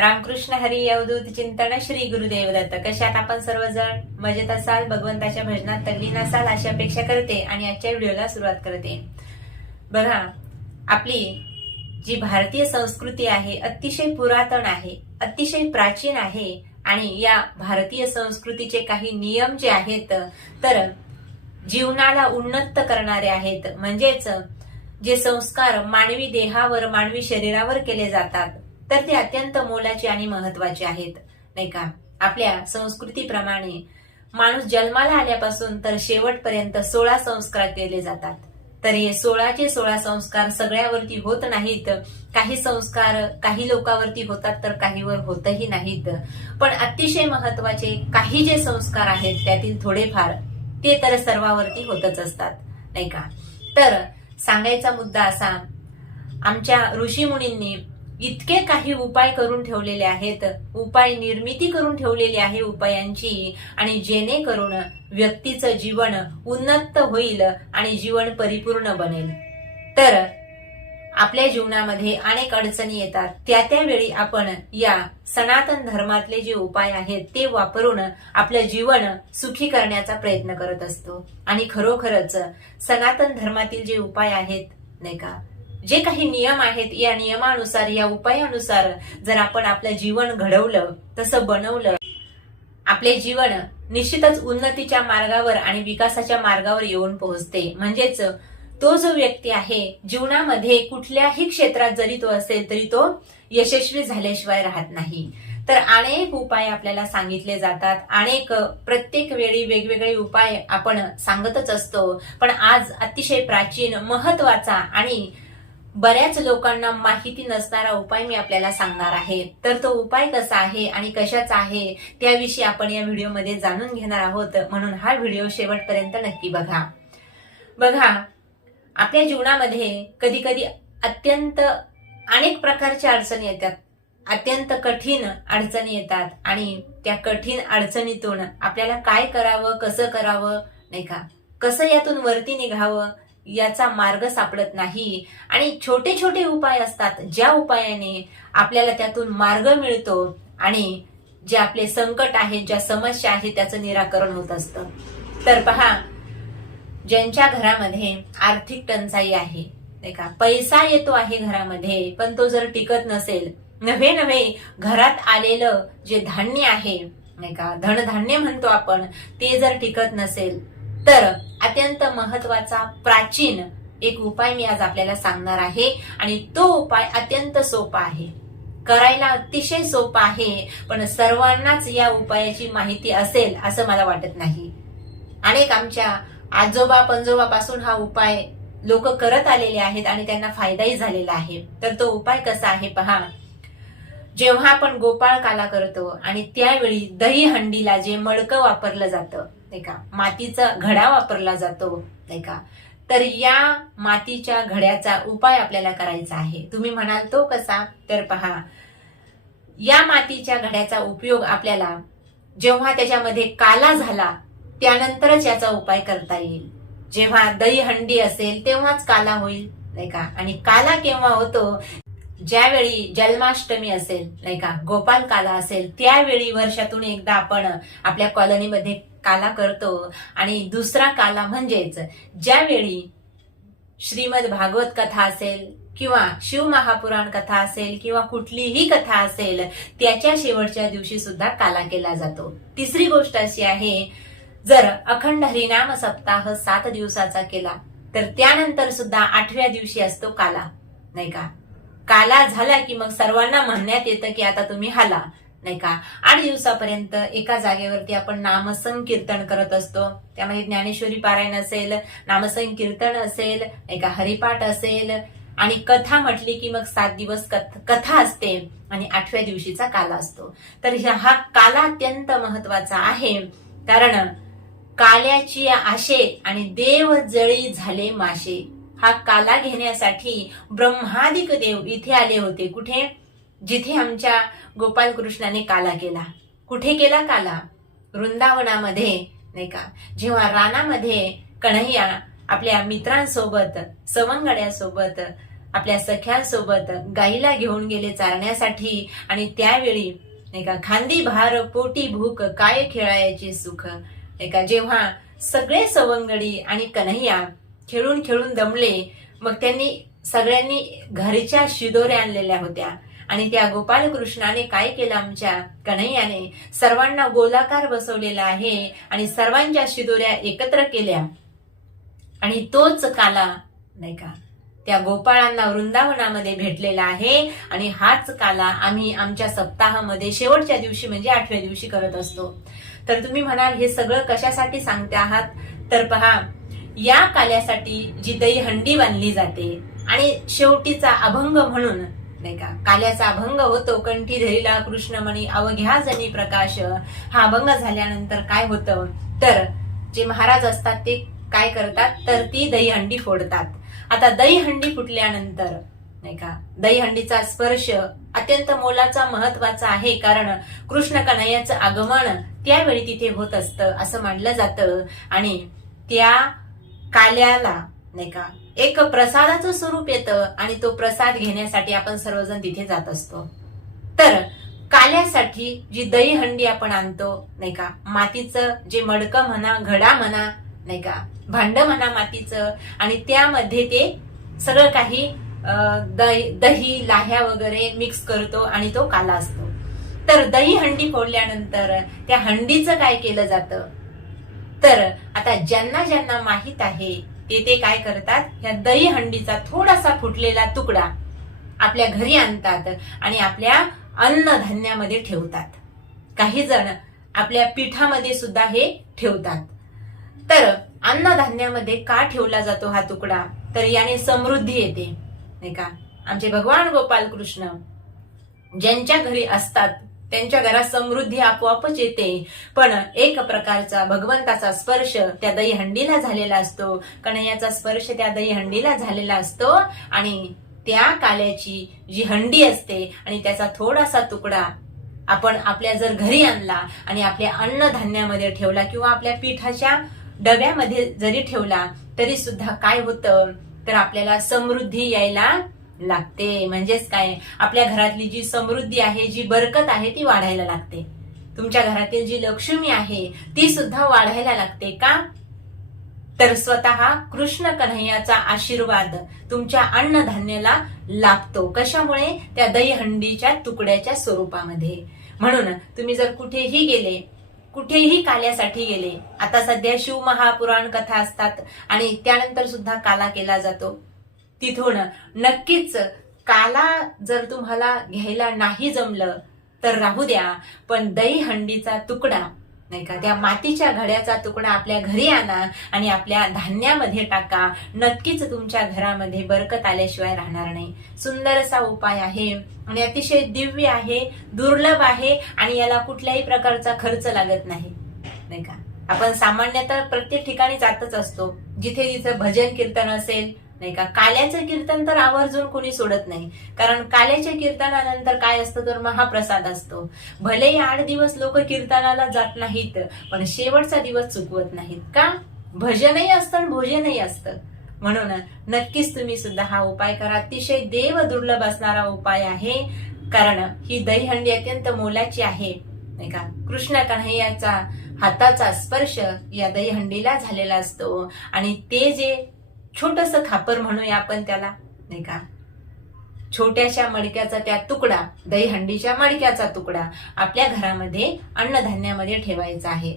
रामकृष्ण हरी अवधूत चिंतन श्री गुरुदेव दत्त. कशात आपण सर्वजण मजेत असाल, भगवंताच्या भजनात तल्लीन असाल अशी अपेक्षा करते आणि आजच्या व्हिडिओला सुरुवात करते. बघा, आपली जी भारतीय संस्कृती आहे अतिशय पुरातन आहे, अतिशय प्राचीन आहे आणि या भारतीय संस्कृतीचे काही नियम जे आहेत तर जीवनाला उन्नत करणारे आहेत. म्हणजेच जे संस्कार मानवी देहावर, मानवी शरीरावर केले जातात तर ते अत्यंत मोलाचे आणि महत्वाचे आहेत, नाही का. आपल्या संस्कृतीप्रमाणे माणूस जन्माला आल्यापासून तर शेवटपर्यंत 16 संस्कार केले जातात. तर हे 16चे 16 संस्कार सगळ्यावरती होत नाहीत. काही संस्कार काही लोकांवरती होतात तर काहीवर होतही नाहीत. पण अतिशय महत्वाचे काही जे संस्कार आहेत त्यातील थोडेफार ते तर सर्वांवरती होतच असतात, नाही का. तर सांगायचा मुद्दा असा, आमच्या ऋषी मुनींनी इतके काही उपाय करून ठेवलेले आहेत, उपाय निर्मिती करून ठेवलेली आहे उपायांची, आणि जेणेकरून व्यक्तीचं जीवन उन्नत होईल आणि जीवन परिपूर्ण बनेल. तर आपल्या जीवनामध्ये अनेक अडचणी येतात, त्यावेळी आपण या सनातन धर्मातले जे उपाय आहेत ते वापरून आपलं जीवन सुखी करण्याचा प्रयत्न करत असतो. आणि खरोखरच सनातन धर्मातील जे उपाय आहेत, नाही का, जे काही नियम आहेत, या नियमानुसार, या उपायानुसार जर आपण आपलं जीवन घडवलं, तसं बनवलं, आपले जीवन निश्चितच उन्नतीच्या मार्गावर आणि विकासाच्या मार्गावर येऊन पोहोचते. म्हणजेच तो जो व्यक्ती आहे जीवनामध्ये कुठल्याही क्षेत्रात जरी तो असेल तरी तो यशस्वी झाल्याशिवाय राहत नाही. तर अनेक उपाय आपल्याला सांगितले जातात, प्रत्येक वेळी वेगवेगळे उपाय आपण सांगतच असतो. पण आज अतिशय प्राचीन, महत्वाचा आणि बऱ्याच लोकांना माहिती नसणारा उपाय मी आपल्याला सांगणार आहे. तर तो उपाय कसा आहे आणि कशाचा आहे त्याविषयी आपण या व्हिडिओमध्ये जाणून घेणार आहोत. म्हणून हा व्हिडिओ शेवटपर्यंत नक्की बघा. बघा, आपल्या जीवनामध्ये कधी कधी अत्यंत अनेक प्रकारच्या अडचणी येतात, अत्यंत कठीण अडचणी येतात, आणि त्या कठीण अडचणीतून आपल्याला काय करावं, कसं करावं, नाही का, कसं यातून वरती निघावं याचा मार्ग सापडत नाही. आणि छोटे छोटे उपाय असतात ज्या उपायाने आपल्याला त्यातून मार्ग मिळतो आणि जे आपले संकट आहेत, ज्या समस्या आहेत त्याचं निराकरण होत असतं. तर पहा, ज्यांच्या घरामध्ये आर्थिक टंचाई आहे, नाही का, पैसा येतो आहे घरामध्ये पण तो जर टिकत नसेल, नवे घरात आलेलं जे धान्य आहे, नाही का, धनधान्य म्हणतो आपण, ते जर टिकत नसेल, तर अत्यंत महत्वाचा प्राचीन एक उपाय मी आज आपल्याला सांगणार आहे. आणि तो उपाय अत्यंत सोपा आहे, करायला अतिशय सोपा आहे, पण सर्वांनाच या उपायाची माहिती असेल असं मला वाटत नाही. अनेक आमच्या आजोबा पंजोबापासून हा उपाय लोक करत आलेले आहेत आणि त्यांना फायदाही झालेला आहे. तर तो उपाय कसा आहे पहा. जेव्हा आपण गोपाळ काला करतो आणि त्यावेळी दही हंडीला जे मडकं वापरलं जातं, नाही का, मातीचा घडा वापरला जातो, नाही का, तर या मातीच्या घड्याचा उपाय आपल्याला करायचा आहे. तुम्ही म्हणाल तो कसा, तर पहा, या मातीच्या घड्याचा उपयोग आपल्याला जेव्हा त्याच्यामध्ये काला झाला त्यानंतरच याचा उपाय करता येईल. जेव्हा दही हंडी असेल तेव्हाच काला होईल, नाही का. आणि काला केव्हा होतो, ज्यावेळी जन्माष्टमी असेल, नाही का, गोपाल काला असेल, त्यावेळी वर्षातून एकदा आपण आपल्या कॉलनीमध्ये काला करतो. आणि दुसरा काला म्हणजेच ज्यावेळी श्रीमद भागवत कथा असेल किंवा शिव महापुराण कथा असेल किंवा कुठलीही कथा असेल, त्याच्या शेवटच्या दिवशी सुद्धा काला केला जातो. तिसरी गोष्ट अशी आहे, जर अखंड हरिनाम सप्ताह 7 दिवसाचा केला तर त्यानंतर सुद्धा 8व्या दिवशी असतो काला, नाही का. काला झाला की मग सर्वांना म्हणण्यात येतं की आता तुम्ही हाला, नाही का. 8 दिवसापर्यंत एका जागेवरती आपण नामसंकीर्तन करत असतो. त्यामध्ये ज्ञानेश्वरी पारायण असेल, नामसंकीर्तन असेल, नाही का, हरिपाठ असेल, आणि कथा म्हटली की मग 7 दिवस कथा असते आणि 8व्या दिवशीचा काला असतो. तर हा काला अत्यंत महत्वाचा आहे, कारण काल्याची आशे आणि देव जळी झाले माशे. हा काला घेण्यासाठी ब्रह्मादिक देव इथे आले होते. कुठे? जिथे आमच्या गोपाल कृष्णाने काला केला. कुठे केला काला? वृंदावनामध्ये, नाही का. जेव्हा रानामध्ये कन्हैया आपल्या मित्रांसोबत, सवंगड्यासोबत आपल्या सख्यांसोबत गाईला घेऊन गेले चारण्यासाठी आणि त्यावेळी नाही का खांदी भार पोटी भूक काय खेळायचे सुख नाही का जेव्हा सगळे सवंगडी आणि कन्हैया खेळून खेळून दमले मग त्यांनी सगळ्यांनी घरच्या शिदोऱ्या आणलेल्या होत्या आणि त्या गोपालकृष्णाने काय केलं आमच्या कन्हैयाने सर्वांना गोलाकार बसवलेला आहे आणि सर्वांच्या शिदोऱ्या एकत्र केल्या आणि तोच काला नाही का त्या गोपाळांना वृंदावनामध्ये भेटलेला आहे आणि हाच काला आम्ही आमच्या सप्ताहामध्ये शेवटच्या दिवशी म्हणजे 8व्या दिवशी करत असतो. तर तुम्ही म्हणाल हे सगळं कशासाठी सांगते आहात, तर पहा या काल्यासाठी जी दहीहंडी बांधली जाते आणि शेवटीचा अभंग म्हणून नाही का काल्याचा अभंग होतो कंठी धरिला कृष्णमणी अवघ्या जनी प्रकाश. हा अभंग झाल्यानंतर काय होतं तर जे महाराज असतात ते काय करतात तर ती दहीहंडी फोडतात. आता दहीहंडी फुटल्यानंतर नाही का दहीहंडीचा स्पर्श अत्यंत मोलाचा महत्वाचा आहे कारण कृष्ण कन्हैयाचं आगमन त्यावेळी तिथे होत असतं असं मानलं जातं आणि त्या काल्याला नाही का एक प्रसादाचं स्वरूप येतं आणि तो प्रसाद घेण्यासाठी आपण सर्वजण तिथे जात असतो. तर काल्यासाठी जी दहीहंडी आपण आणतो नाही का मातीचं जे मडकं म्हणा घडा म्हणा नाही का भांड म्हणा मातीचं आणि त्यामध्ये ते सगळं काही दही लाह्या वगैरे मिक्स करतो आणि तो काला असतो. तर दही हंडी फोडल्यानंतर त्या हंडीचं काय केलं जातं तर आता ज्यांना ज्यांना माहित आहे ते काय करतात या दही हंडीचा थोडासा फुटलेला तुकडा आपल्या घरी आणतात आणि आपल्या अन्नधान्यामध्ये ठेवतात. काही जण आपल्या पिठामध्ये सुद्धा हे ठेवतात. तर अन्नधान्यामध्ये का ठेवला जातो हा तुकडा तर याने समृद्धी येते नाही का. आमचे भगवान गोपाल कृष्ण ज्यांच्या घरी असतात त्यांच्या घरात समृद्धी आपोआपच येते. पण एक प्रकारचा भगवंताचा स्पर्श त्या दहीहंडीला झालेला असतो, कन्हैयाचा स्पर्श त्या दहीहंडीला झालेला असतो आणि त्या काल्याची जी हंडी असते आणि त्याचा थोडासा तुकडा आपण आपल्या जर घरी आणला आणि आपल्या अन्नधान्यामध्ये ठेवला किंवा आपल्या पिठाच्या डब्यामध्ये जरी ठेवला तरी सुद्धा काय होतं तर आपल्याला समृद्धी यायला लागते. म्हणजेच काय आपल्या घरातली जी समृद्धी आहे जी बरकत आहे ती वाढायला लागते. तुमच्या घरातील जी लक्ष्मी आहे ती सुद्धा वाढायला लागते. का तर स्वतः कृष्ण कन्हैयाचा आशीर्वाद तुमच्या अन्नधान्याला लाभतो. कशामुळे त्या दहीहंडीच्या तुकड्याच्या स्वरूपामध्ये. म्हणून तुम्ही जर कुठेही गेले कुठेही काल्यासाठी गेले आता सध्या शिव महापुराण कथा असतात आणि त्यानंतर सुद्धा काला केला जातो. तिथून नक्कीच काला जर तुम्हाला घ्यायला नाही जमलं तर राहू द्या पण दहीहंडीचा तुकडा नाही का त्या मातीच्या घड्याचा तुकडा आपल्या घरी आणा आणि आपल्या धान्यामध्ये टाका. नक्कीच तुमच्या घरामध्ये बरकत आल्याशिवाय राहणार नाही. सुंदरसा उपाय आहे आणि अतिशय दिव्य आहे, दुर्लभ आहे आणि याला कुठल्याही प्रकारचा खर्च लागत नाही का. आपण सामान्यतः प्रत्येक ठिकाणी जातच असतो जिथे जिथे भजन कीर्तन असेल नाही का. काल्याचं कीर्तन तर आवर्जून कोणी सोडत नाही कारण काल्याच्या कीर्तनानंतर काय असतं तर महाप्रसाद असतो. भलेही 8 दिवस लोक कीर्तनाला जात नाहीत पण शेवटचा दिवस चुकवत नाहीत. का भजनही असतं आणि भोजनही असतं. म्हणून नक्कीच तुम्ही सुद्धा हा उपाय करा. अतिशय देव दुर्लभ असणारा उपाय आहे कारण ही दहीहंडी अत्यंत मोलाची आहे नाही का. कृष्ण कन्हैयाचा हाताचा स्पर्श या दहीहंडीला झालेला असतो आणि ते जे छोटस खापर म्हणूया आपण त्याला नाही का छोट्याशा मडक्याचा त्या तुकडा दहीहंडीच्या मडक्याचा तुकडा आपल्या घरामध्ये अन्नधान्यामध्ये ठेवायचा आहे.